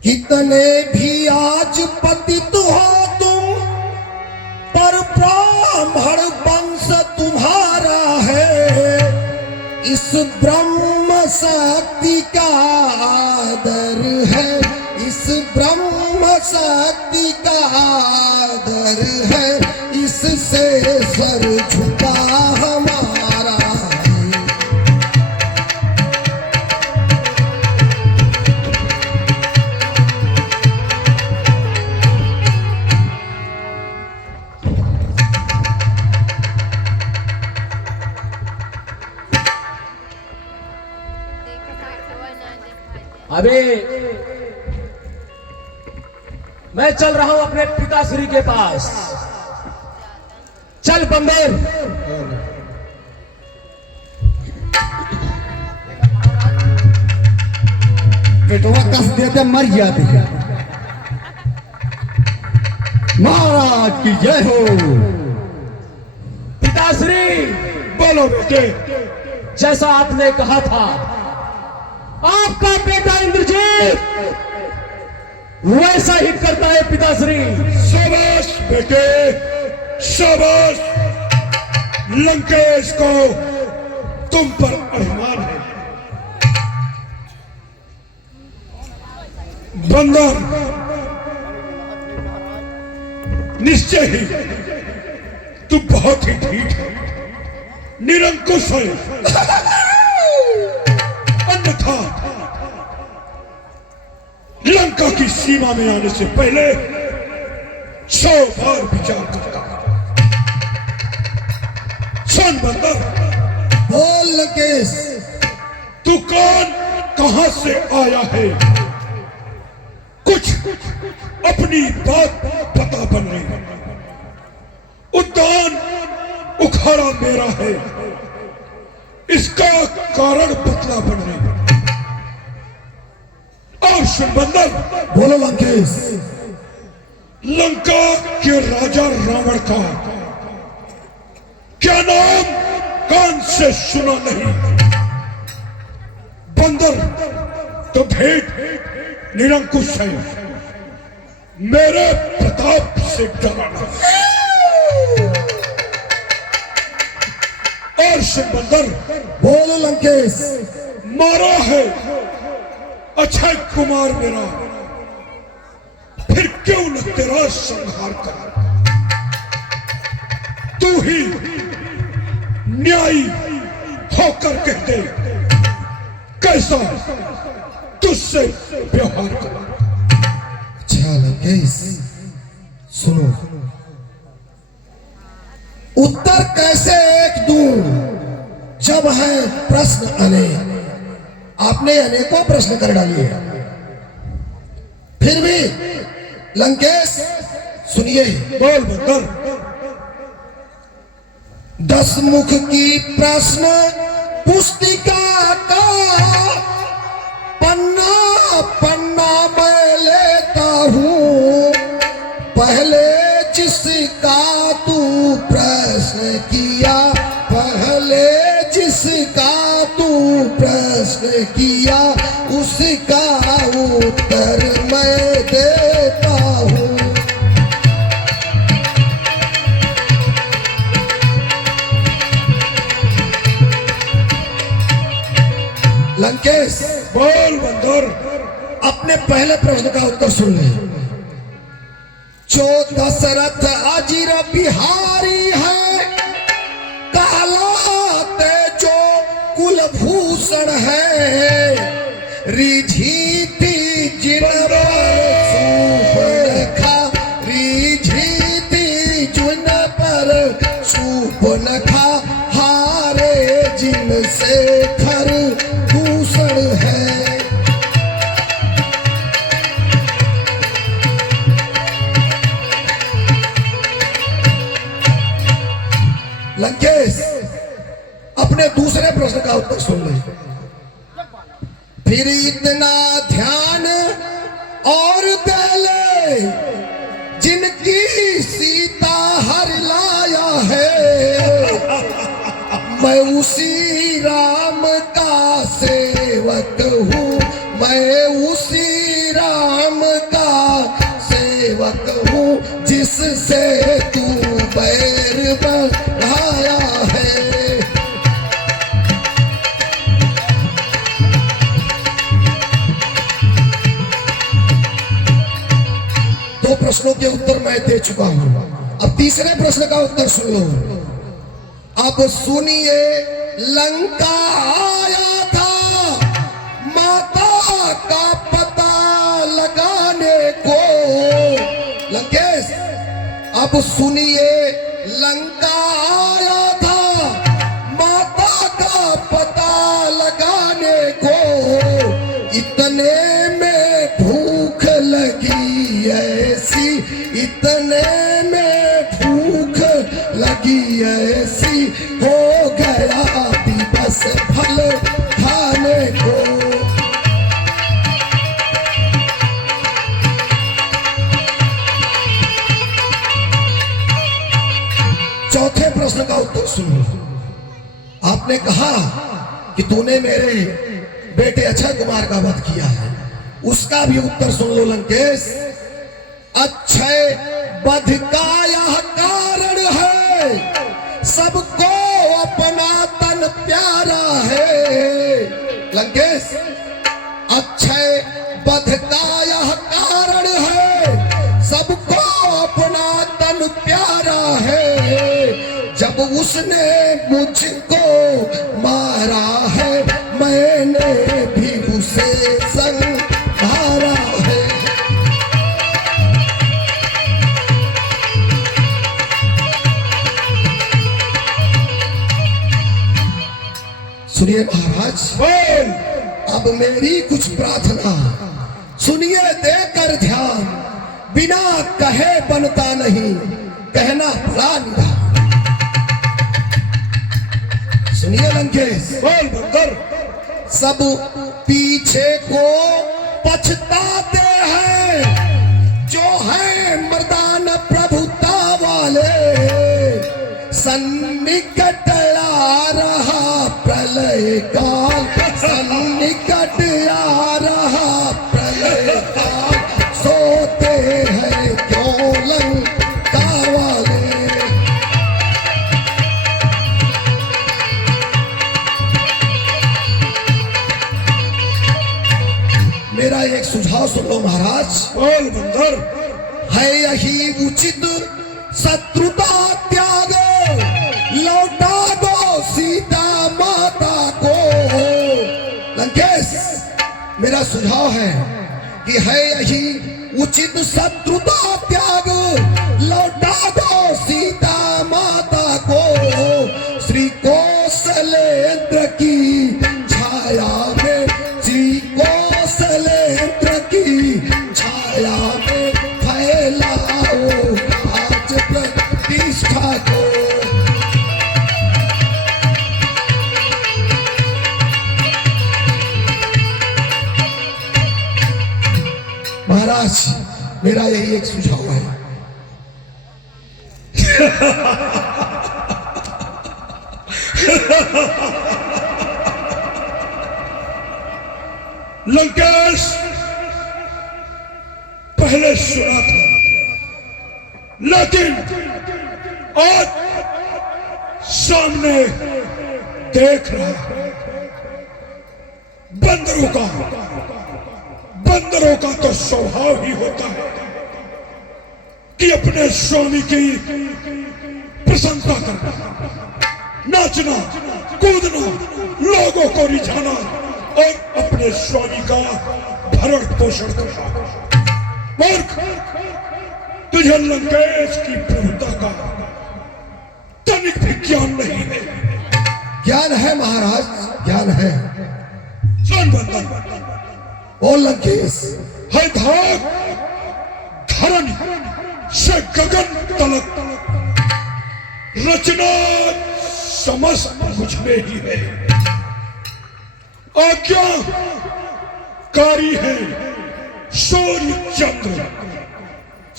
कितने भी आज पतित हो तुम, पर ब्राह्मण वंश तुम्हारा है। इस ब्रह्म शक्ति का आदर है, इस ब्रह्म शक्ति का आदर है। इससे सर झुका हमारा अभी मैं चल रहा हूं अपने पिताश्री के पास। चल बंदर। पेटवा कस देते मर जाते हैं। महाराज की जय हो। पिताश्री बोलो बेटे। जैसा आपने कहा था, आपका बेटा इंद्रजीत वैसा ही करता है पिताश्री। शाबाश बेटे, शाबाश। लंकेश को तुम पर अभिमान है। बंदर निश्चय ही तू बहुत ही ठीक है, निरंकुश है। अन्यथा लंका की सीमा में आने से पहले 100 बार विचार करता। सुन बंदर। बोल लंकेश। तू कौन, कहां से आया है? कुछ अपनी बात बता बन रही। उद्यान उखाड़ा मेरा है, इसका कारण बतला बन रही। और सुन बंदर। बोलो लंकेश। लंका के राजा रावण का क्या नाम कान से सुना नहीं? बंदर तो भेद निरंकुश है, मेरे प्रताप से डराना। और सुन बंदर। बोलो लंकेश। मारा है अक्षय कुमार मेरा, फिर क्यों न तेरा संहार कर? तू ही न्यायी होकर कह दे, कैसा तुझसे व्यवहार कर। अच्छा लंकेश सुनो, उत्तर कैसे एक दूं जब है प्रश्न अनेक। आपने अनेकों प्रश्न कर डालिए, फिर भी लंकेश सुनिए। बोल बंदर। 10 मुख की प्रश्न पुस्तिका का पन्ना पन्ना मैं लेता हूँ। पहले जिसका तू प्रश्न किया, पहले जिसका तू प्रश्न किया, उसका उत्तर मैं देता हूँ। लंकेश बोल बंदर। अपने पहले प्रश्न का उत्तर सुन ले। जो दशरथ अजीर बिहारी है, कहलाते जो कुलभूषण है। रिझी थी जिन पर सूर्पनखा, रिझी थी जिन पर सूर्पनखा, हारे जिनसे खर उत्तर सुन ले। फिर इतना ध्यान और दे ले, जिनकी सीता हर लाया है, मैं उसी राम का सेवक हूँ, मैं उसी राम का सेवक हूँ, जिससे तू बैर बढ़ाया है। दो प्रश्नों के उत्तर मैं दे चुका हूं, अब तीसरे प्रश्न का उत्तर सुन लो। अब सुनिए, लंका आया था माता का पता लगाने को। लंकेश, अब सुनिए, लंका आया था माता का पता लगाने को, इतने में भूख लगी ऐसी, इतने में भूख लगी ऐसी, हो गया दिवस फल खाने को। चौथे प्रश्न का उत्तर सुनो। आपने कहा कि तूने मेरे बेटे अक्षय कुमार का वध किया है, उसका भी उत्तर सुन लो लंकेश। अक्षय वध का यह कारण है, सबको अपना तन प्यारा है। लंकेश, अक्षय वध का यह कारण है, सबको अपना तन प्यारा है, जब उसने मुझको मारा है, मैंने भी उसे संहारा है। सुनिए महाराज, अब मेरी कुछ प्रार्थना सुनिए देकर ध्यान, बिना कहे बनता नहीं, कहना बड़ा निदान। सुनिए लंकेश, सब पीछे को पछताते हैं, जो है मर्दान प्रभुता वाले, सन्निकट आ रहा प्रलय काल, सन्निकट आ रहा प्रलय काल, सोते हैं क्यों लंका वाले। मेरा एक सुझाव सुन लो महाराज। बोल बंदर। है यही उचित शत्रुता त्याग, लौटा दो सीता माता को। लंकेश, मेरा सुझाव है कि है यही उचित शत्रुता त्याग, लौटा दो सीता माता को, श्री कौशलेंद्र की छाया में, श्री कौशलेंद्र की छाया में फैलाओ आज प्रतिष्ठा को। महाराज, मेरा यही एक सुझाव है। लंकेश, पहले सुना था, लेकिन आज सामने देख रहा है। बंदरों का तो स्वभाव ही होता है कि अपने स्वामी की प्रशंसा करना, नाचना, कूदना, लोगों को रिझाना और अपने स्वामी का भरण पोषण करना। मूर्ख, तुझे लंकेश की प्रभुता का तनिक भी ज्ञान नहीं है। ज्ञान है महाराज, ज्ञान है। सुन बंदर, ओ लंकेश, है धाक धरन से गगन तलक, रचना समस्त मुझ में ही है। आज्ञाकारी है सूर्य चंद्र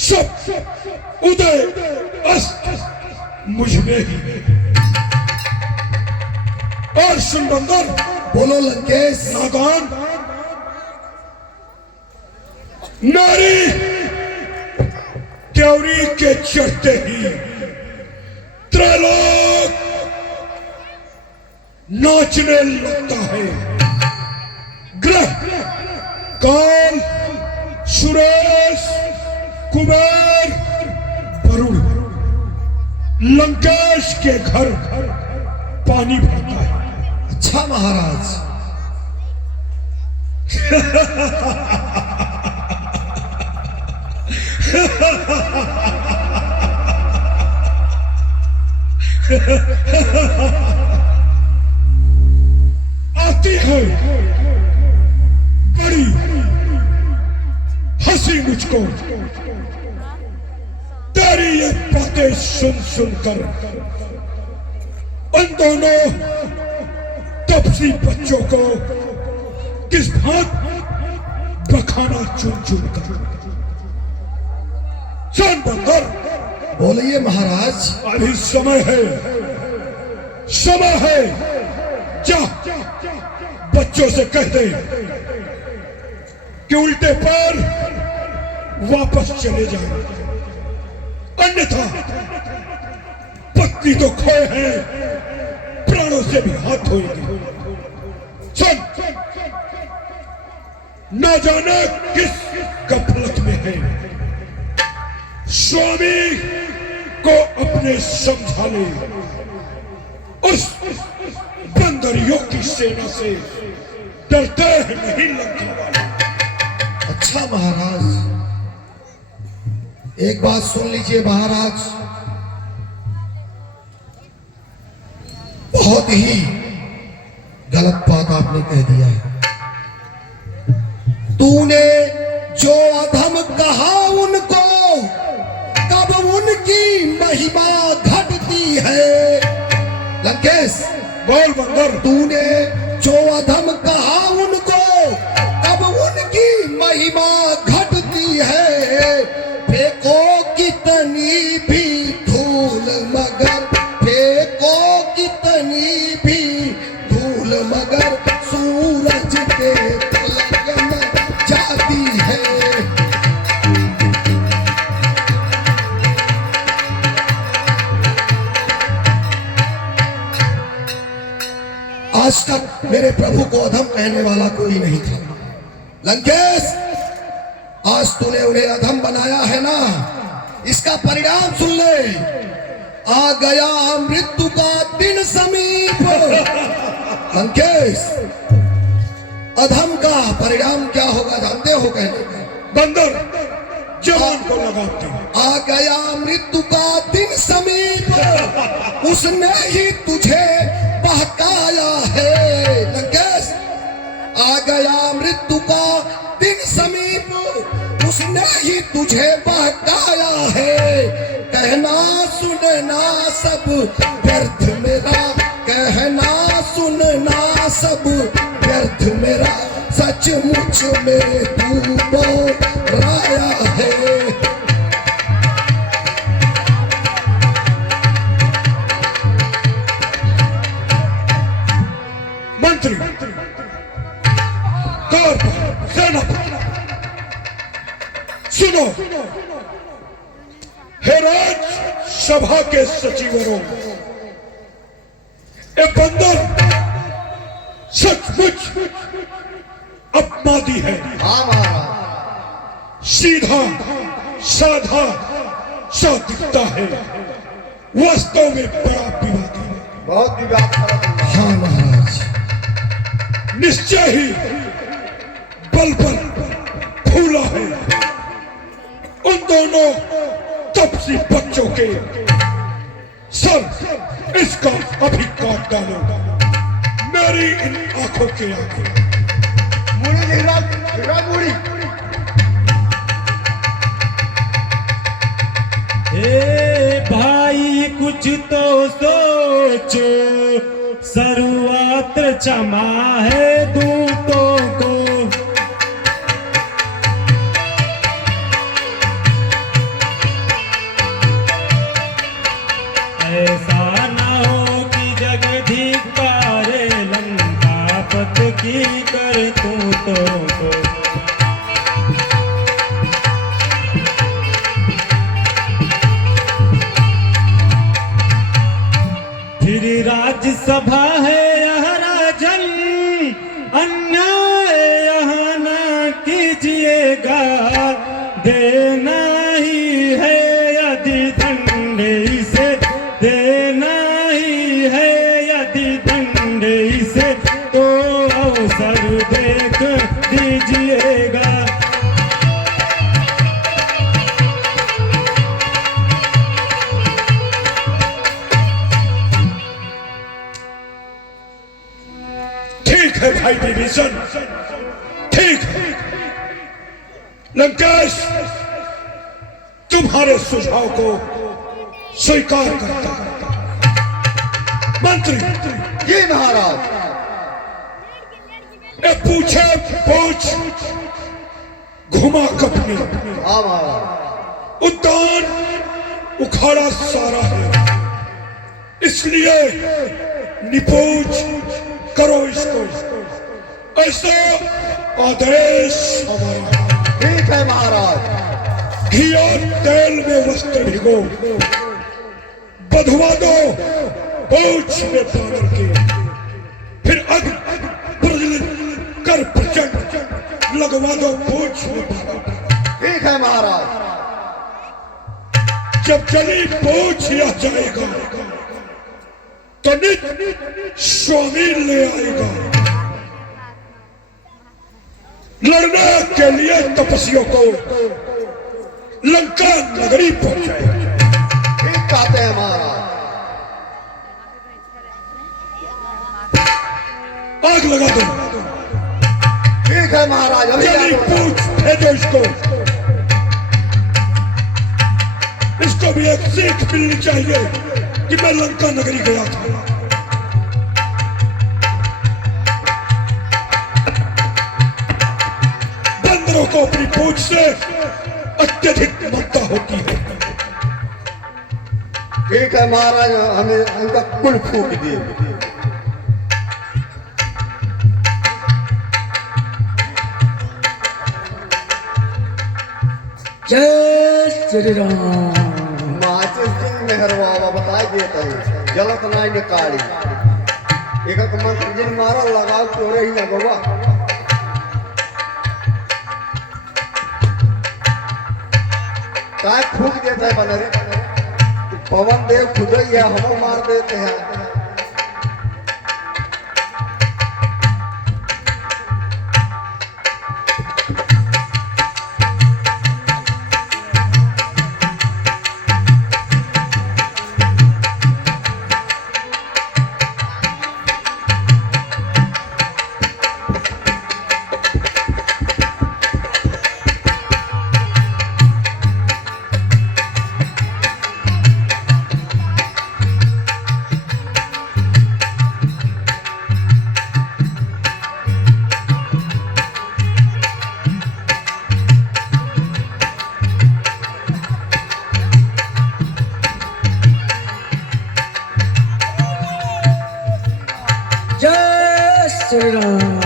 सब उदय अस्त मुझ में ही है। और सुन बंदर, बोलो लंकेश। नागान नारी त्योरी के चढ़ते ही त्रैलोक नाचने लगता है। ग्रह काल सुरेश कुबेर वरुण लंकेश के घर पानी भरता है। अच्छा महाराज। आती है बड़ी हंसी मुझको तेरी ये बातें सुन सुनकर। उन दोनों तपसी बच्चों को किस भांत बखाना चुन चुन कर। सुन बंदर, बोलिए महाराज। अभी समय है, समय है। जा बच्चों से कह दे कि उल्टे पैर वापस चले जाए, अन्यथा पत्नी तो खोए हैं, प्राणों से भी हाथ धोएंगे। सुन, न जाने किस गफलत में है, स्वामी को अपने समझा ले। उस बंदरियों की सेना से डरते हैं नहीं लंका वाले। अच्छा महाराज, एक बात सुन लीजिए महाराज। बहुत ही गलत बात आपने कह दिया है। तूने जो अधम कहा उनको, कब उनकी महिमा घटती है। लंकेश, बोल बंदर। तूने जो अधम कहा उनको, कब उनकी महिमा घटती है। फेंको कितनी भी धूल मगर, फेंको कितनी भी धूल मगर सूरज के तलक न जाती है। आज तक मेरे प्रभु को अधम कहने वाला कोई नहीं था। लंकेश, आज तूने उन्हें अधम बनाया है ना, इसका परिणाम सुन ले। आ गया मृत्यु का दिन समीप। लंकेश, अधम का परिणाम क्या होगा जानते हो? कहने बंदर जवान को लगाते हैं। आ गया मृत्यु का दिन समीप, उसने ही तुझे बहकाया है। लंकेश, आ गया मृत्यु का दिन समीप, उसने ही तुझे बहकाया है। कहना सुनना सब व्यर्थ मेरा, कहना सुनना सब व्यर्थ मेरा, सचमुच में तू बोराया है। मंत्री, सेनापति, सुनो। हे राज सभा के सचिवरों, ये बंदर सचमुच अपमादी है। सीधा साधा सा दिखता है, वास्तव में बड़ा विवादी है। बहुत विवाद। हाँ महाराज, निश्चय ही बल पर फूला है। उन दोनों तपसी बच्चों के सर इसका अभी काट डालो मेरी इन आंखों के आगे। ए भाई कुछ तो सोचो, सरुआ पात्र क्षमा है दूतों को। ऐसा न हो कि जगधिकारे लंकापत की करतूतों को। फिर राज्यसभा है यह राजन, अन्याय यहाँ न कीजिएगा। देना ही है यदि दंड इसे, देना ही है यदि दंड इसे, तो अवसर देख दीजिएगा। ठीक है भाई विभीषण, ठीक है। लंकेश तुम्हारे सुझाव को स्वीकार करता हूं। मंत्री जी महाराज। ए पूछे पूछ घुमा कपनी, हाँ महाराज। उद्यान उखाड़ा सारा है, इसलिए निपोच करो इसको। ऐसा आदेश हमारा। ठीक है महाराज। घी और तेल में वस्त्र भिगो, बधवा दो पूछ में बानर के, फिर अग्नि प्रज्वलित कर प्रचंड लगवा दो पूछ में बानर। ठीक है महाराज। जब जली पूछ आ जाएगा तो नित स्वामी ले आएगा। लड़ने के लिए तपस्वियों को लंका नगरी पहुंचाएगा। ठीक कहते हैं महाराज। आग लगा दो। ठीक है महाराज। अभी जल्दी आगे बढ़ो। पूछ भेजो इसको। इसको भी एक सीख मिलनी चाहिए कि मैं लंका नगरी गया था। बंदरों को अपनी पूछ से अत्यधिक ममता होती है। ठीक है महाराज। हमें उनका कुल फूक दिए। जय श्री राम। माचिस सिंह मेहरबाबा बताई देते हैं जलत नाई निकाली। एक मंत्री जी मारा लगाओ तोरे ही लगवा। काय फूक देता है बनरे। पवन देव खुद ही है, हम मार देते हैं। जय श्री राम।